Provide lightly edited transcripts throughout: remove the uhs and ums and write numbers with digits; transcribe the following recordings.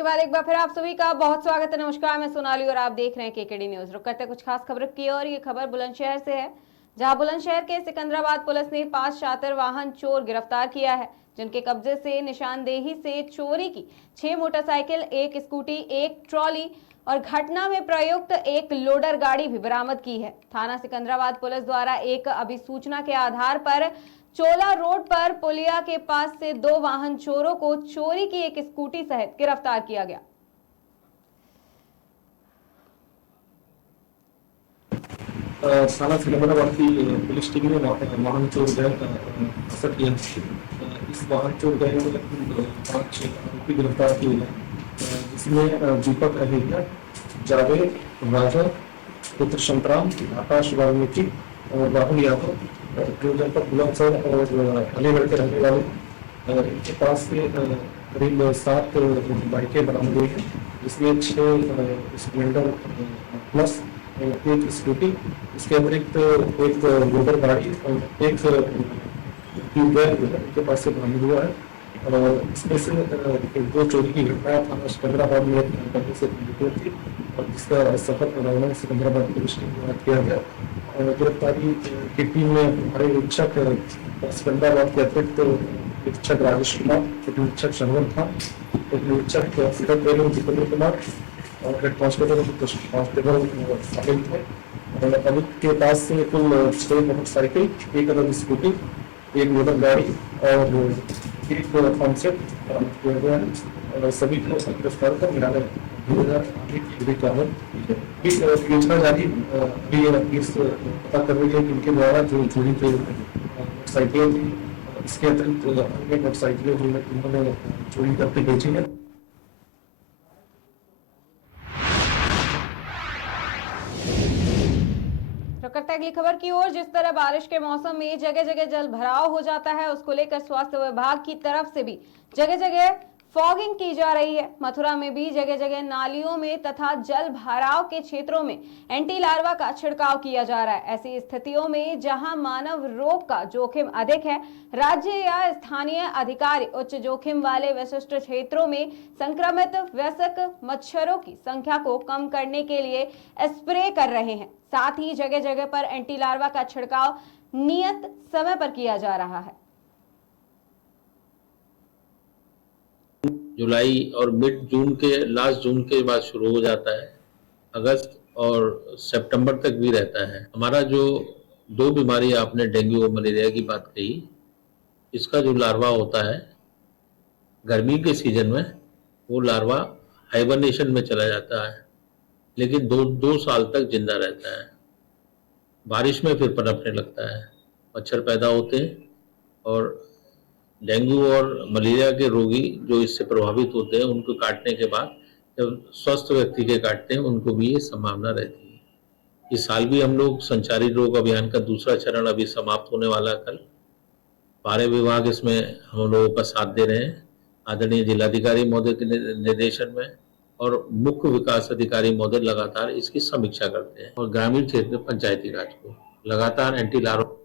के बाद एक बार फिर आप सभी का बहुत स्वागत है। नमस्कार, मैं सोनाली और आप देख रहे हैं केकेडी न्यूज। रुक करते कुछ खास खबर की और ये खबर बुलंदशहर से है, जहां बुलंदशहर के सिकंदराबाद पुलिस ने 5 शातिर वाहन चोर गिरफ्तार किया है, जिनके कब्जे से निशानदेही से चोरी की 6 मोटरसाइकिल, 1 स्कूटी, 1 ट्रॉली और घटना में प्रयुक्त 1 लोडर गाड़ी भी बरामद की है। थाना सिकंदराबाद पुलिस द्वारा एक अभिसूचना के आधार पर चोला रोड पर पुलिया के पास से 2 वाहन चोरों को चोरी की 1 स्कूटी सहित गिरफ्तार किया गया। थाना सिकंदराबाद की पुलिस टीम ने वाहन चोर गैंग का असर किया। इस वाहन चोर गैंग में 5 आरोपी गिरफ्तार किए गए, जिसमें दीपक अहिल्या, जावेद, राजा, पुत्र संतराम, आकाश वाल्मीकि और राहुल यादव, जो जनपद बुलंदशहर और अलीगढ़ के रहने वाले। इनके पास से करीब 7 बाइकें बरामद हुई हैं, जिसमें 6 स्प्लेंडर प्लस, 1 स्कूटी, इसके अतिरिक्त 1 लोडर गाड़ी और 1 ट्यूबवेल इनके पास से बरामद हुआ है। और इसमें से 2 चोरी की घटनाएं थाना सिकंदराबाद में करने से रिपोर्ट थी और जिसका सफल प्रभाव सिकंदराबाद पुलिस टीम द्वारा किया गया। और गिरफ्तारी की टीम में हमारे निरीक्षक सिकंदराबाद के अतिरिक्त निरीक्षक राजेश कुमार, उप निरीक्षक शनवर खान, उप निरीक्षक दीपेंद्र कुमार और हेड कांस्टेबल शामिल थे। अमित के पास से कुल 6 मोटरसाइकिल, 1 अदर स्कूटी, 1 मोटर गाड़ी और 1 कॉन्सेप्ट बरामद किया गया है और सभी को गिरफ्तार कर न्यायालय इस योजना जारी अभी इस पता कर रही है कि इनके द्वारा जो चोरी के मोटरसाइकिलें थी, इसके अतिरिक्त अन्य मोटरसाइकिलें जो इन्होंने चोरी करके बेची है। करते अगली खबर की ओर। जिस तरह बारिश के मौसम में जगह जगह जल भराव हो जाता है, उसको लेकर स्वास्थ्य विभाग की तरफ से भी जगह जगह फॉगिंग की जा रही है। मथुरा में भी जगह जगह नालियों में तथा जल भराव के क्षेत्रों में एंटी लार्वा का छिड़काव किया जा रहा है। ऐसी स्थितियों में जहां मानव रोग का जोखिम अधिक है, राज्य या स्थानीय अधिकारी उच्च जोखिम वाले विशिष्ट क्षेत्रों में संक्रमित वयस्क मच्छरों की संख्या को कम करने के लिए स्प्रे कर रहे हैं। साथ ही जगह जगह पर एंटी लार्वा का छिड़काव नियत समय पर किया जा रहा है। जुलाई और मिड जून के लास्ट जून के बाद शुरू हो जाता है, अगस्त और सितंबर तक भी रहता है। हमारा जो 2 बीमारी आपने डेंगू और मलेरिया की बात कही, इसका जो लार्वा होता है गर्मी के सीजन में, वो लार्वा हाइबरनेशन में चला जाता है, लेकिन 2 साल तक जिंदा रहता है। बारिश में फिर पनपने लगता है, मच्छर पैदा होते हैं और डेंगू और मलेरिया के रोगी जो इससे प्रभावित होते हैं, उनको काटने के बाद जब स्वस्थ व्यक्ति के काटते हैं, उनको भी ये संभावना रहती है। इस साल भी हम लोग संचारी रोग अभियान का दूसरा चरण अभी समाप्त होने वाला कल। 12 विभाग इसमें हम लोगों का साथ दे रहे हैं, आदरणीय जिलाधिकारी महोदय के निर्देशन में, और मुख्य विकास अधिकारी महोदय लगातार इसकी समीक्षा करते हैं और ग्रामीण क्षेत्र में पंचायती राज को लगातार एंटी लार्वा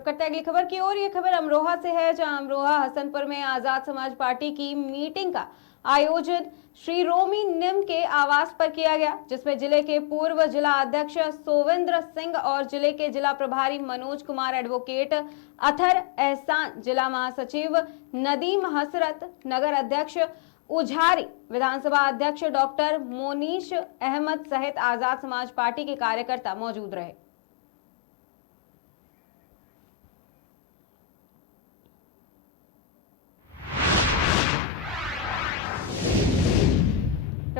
करते अगली खबर की ओर। ये खबर अमरोहा से है, जहां अमरोहा हसनपुर में आजाद समाज पार्टी की मीटिंग का आयोजन श्री रोमी निम के आवास पर किया गया, जिसमें जिले के पूर्व जिला अध्यक्ष सोवेंद्र सिंह और जिले के जिला प्रभारी मनोज कुमार, एडवोकेट अथर एहसान, जिला महासचिव नदीम हसरत, नगर अध्यक्ष उझारी, विधानसभा अध्यक्ष डॉक्टर मोनीश अहमद सहित आजाद समाज पार्टी के कार्यकर्ता मौजूद रहे।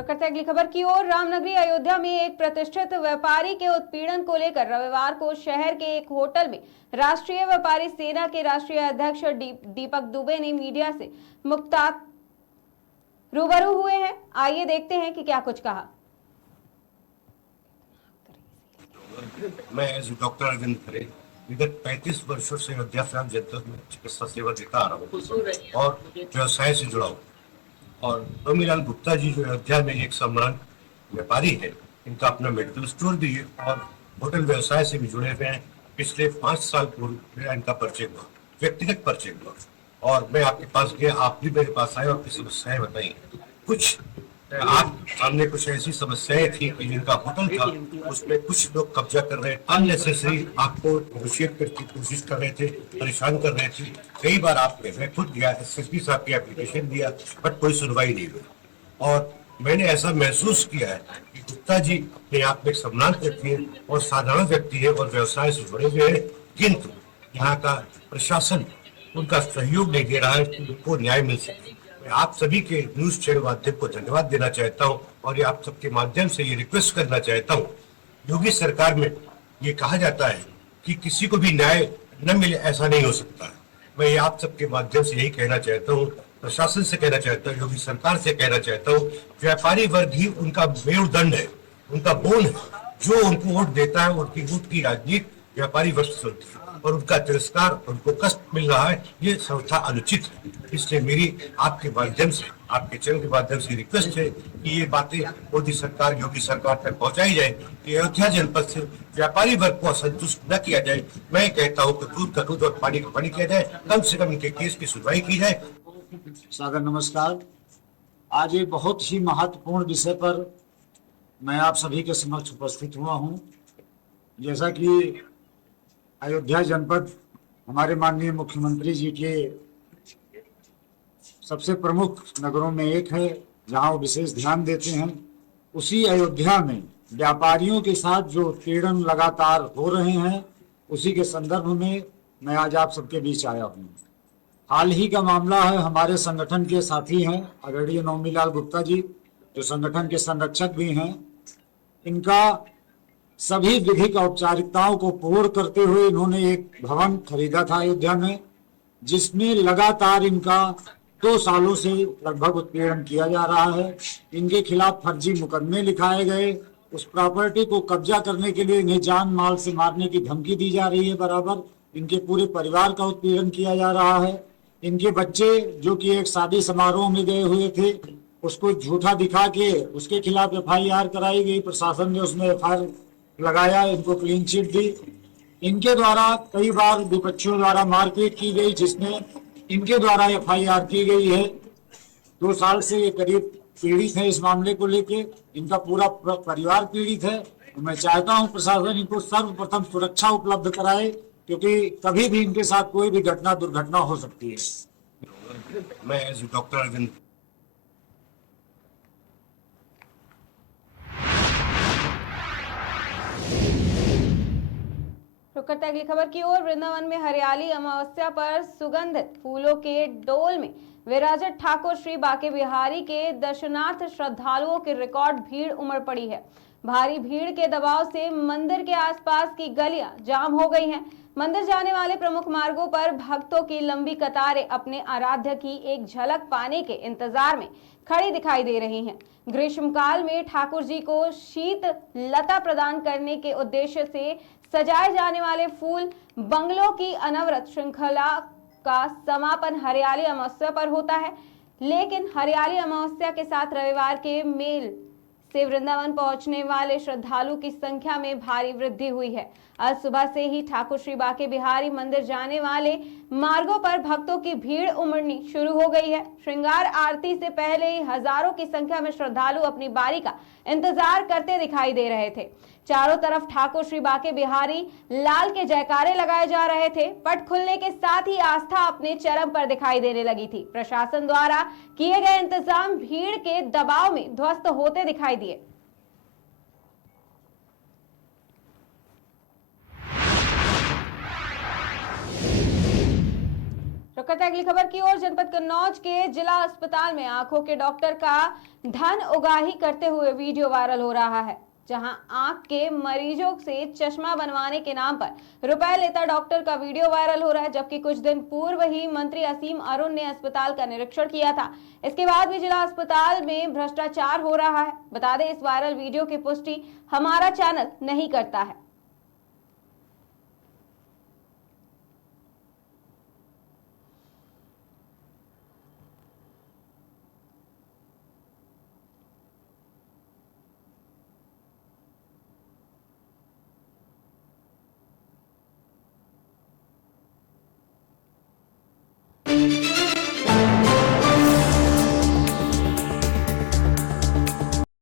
करते अगली खबर की ओर। रामनगरी अयोध्या में एक प्रतिष्ठित व्यापारी के उत्पीड़न को लेकर रविवार को शहर के एक होटल में राष्ट्रीय व्यापारी सेना के राष्ट्रीय अध्यक्ष दीपक दुबे ने मीडिया से मुख्तार रूबरू हुए हैं। आइए देखते हैं कि क्या कुछ कहा। मैं डॉक्टर अरविंद खरे विगत 35 वर्षों से अयोध्या से जनता में चिकित्सा सेवा देता आ रहा हूँ और व्यवसाय से जुड़ा हूँ। और रोमीलाल गुप्ता जी जो अयोध्या में एक सम्राट व्यापारी है, इनका अपना मेडिकल स्टोर भी है और होटल व्यवसाय से भी जुड़े हुए हैं। पिछले 5 साल पूर्व मेरा इनका परिचय हुआ, व्यक्तिगत परिचय हुआ, और मैं आपके पास गया, आप भी मेरे पास आए और अपनी समस्याएं बताई। कुछ आप सामने कुछ ऐसी समस्याएं थी कि जिनका होटल था उसमें कुछ लोग कब्जा कर रहे, अननेसेसरी आपको नेगोशिएट करने की कोशिश कर रहे थे, परेशान कर रहे थे। कई बार आपने, मैं खुद गया, एसएसपी साहब की एप्लीकेशन दिया, बट कोई सुनवाई नहीं हुई। और मैंने ऐसा महसूस किया है कि गुप्ता जी अपने आप में सम्मान व्यक्ति है और साधारण व्यक्ति है और व्यवसाय से जुड़े हुए हैं, किंतु यहाँ का प्रशासन उनका सहयोग नहीं दे रहा है कि उनको न्याय मिल सके। मैं आप सभी के न्यूज चैनल माध्यम को धन्यवाद देना चाहता हूँ और ये आप सबके माध्यम से ये रिक्वेस्ट करना चाहता हूँ। योगी सरकार में ये कहा जाता है कि किसी को भी न्याय न मिले, ऐसा नहीं हो सकता है। मैं ये आप सबके माध्यम से यही कहना चाहता हूँ, प्रशासन से कहना चाहता हूँ, योगी सरकार से कहना चाहता हूँ, व्यापारी वर्ग ही उनका मेरुदंड है, उनका बोन है। जो उनको वोट देता है, उनकी वोट की राजनीति व्यापारी वर्ग से चलती है और उनका तिरस्कार, उनको कष्ट मिल रहा है, ये सर्वथा अनुचित है। इसलिए मेरी आपके माध्यम से, आपके चैनल के माध्यम से रिक्वेस्ट है कि ये बातें मोदी सरकार, योगी सरकार तक पहुंचाई जाए कि अयोध्या जनपद से व्यापारी वर्ग को असंतुष्ट न किया जाए। मैं कहता हूँ कि दूध का दूध और पानी का पानी किया जाए, कम से कम इनके केस की सुनवाई की जाए। सागर नमस्कार। आज एक बहुत ही महत्वपूर्ण विषय पर मैं आप सभी के समक्ष उपस्थित हुआ हूं। जैसा कि अयोध्या जनपद हमारे माननीय मुख्यमंत्री जी के सबसे प्रमुख नगरों में एक है जहां वो विशेष ध्यान देते हैं, उसी अयोध्या में व्यापारियों के साथ जो उत्पीड़न लगातार हो रहे हैं, उसी के संदर्भ में मैं आज आप सबके बीच आया हूं। हाल ही का मामला है, हमारे संगठन के साथी हैं आदरणीय नौमी लाल गुप्ता जी, जो संगठन के संरक्षक भी हैं। इनका सभी विधिक औपचारिकताओं को पूर्ण करते हुए इन्होंने एक भवन खरीदा था अयोध्या में, जिसमें लगातार इनका 2 सालों से लगभग उत्पीड़न किया जा रहा है। इनके खिलाफ फर्जी मुकदमे लिखाए गए, उस प्रॉपर्टी को कब्जा करने के लिए इन्हें जान माल से मारने की धमकी दी जा रही है। बराबर इनके पूरे परिवार का उत्पीड़न किया जा रहा है। इनके बच्चे जो कि एक शादी समारोह में गए हुए थे, उसको झूठा दिखा के उसके खिलाफ FIR कराई गई, प्रशासन ने उसमें FIR लगाया, इनको क्लीन चिट दी। इनके द्वारा कई बार विपक्षियों द्वारा मारपीट की गई, जिसमें इनके द्वारा FIR की गई है। 2 साल से ये करीब पीड़ित है इस मामले को लेके, इनका पूरा परिवार पीड़ित है। तो मैं चाहता हूं प्रशासन इनको सर्वप्रथम सुरक्षा उपलब्ध कराए, क्योंकि कभी भी इनके साथ कोई भी दुर्घटना हो सकती है। मैं एज डॉक्टर अरविंद रुक करते हैं अगली खबर की ओर। वृंदावन में हरियाली अमावस्या पर सुगंधित फूलों के डोल में विराजत ठाकुर श्री बाके बिहारी के दर्शनार्थ श्रद्धालुओं की रिकॉर्ड भीड़ उमड़ पड़ी है। भारी भीड़ के दबाव से मंदिर के आसपास की गलियां जाम हो गई हैं। मंदिर जाने वाले प्रमुख मार्गों पर भक्तों की लंबी कतारें अपने आराध्य की एक झलक पाने के इंतजार में खड़ी दिखाई दे रही हैं। ग्रीष्मकाल में ठाकुर जी को शीत लता प्रदान करने के उद्देश्य से सजाए जाने वाले फूल बंगलों की अनवरत श्रृंखला का समापन हरियाली अमावस्या पर होता है। लेकिन हरियाली अमावस्या के साथ रविवार के मेल से वृंदावन पहुंचने वाले श्रद्धालु की संख्या में भारी वृद्धि हुई है। आज सुबह से ही ठाकुर श्री बाके बिहारी मंदिर जाने वाले मार्गों पर भक्तों की भीड़ उमड़नी शुरू हो गई है। श्रृंगार आरती से पहले ही हजारों की संख्या में श्रद्धालु अपनी बारी का इंतजार करते दिखाई दे रहे थे। चारों तरफ ठाकुर श्री बाके बिहारी लाल के जयकारे लगाए जा रहे थे। पट खुलने के साथ ही आस्था अपने चरम पर दिखाई देने लगी थी। प्रशासन द्वारा किए गए इंतजाम भीड़ के दबाव में ध्वस्त होते दिखाई दिए। अगली खबर की ओर। जनपद कन्नौज के जिला अस्पताल में आंखों के डॉक्टर का धन उगाही करते हुए वीडियो वायरल हो रहा है, जहां आंख के मरीजों से चश्मा बनवाने के नाम पर रुपए लेता डॉक्टर का वीडियो वायरल हो रहा है। जबकि कुछ दिन पूर्व ही मंत्री असीम अरुण ने अस्पताल का निरीक्षण किया था। इसके बाद भी जिला अस्पताल में भ्रष्टाचार हो रहा है। बता दें, इस वायरल वीडियो की पुष्टि हमारा चैनल नहीं करता है।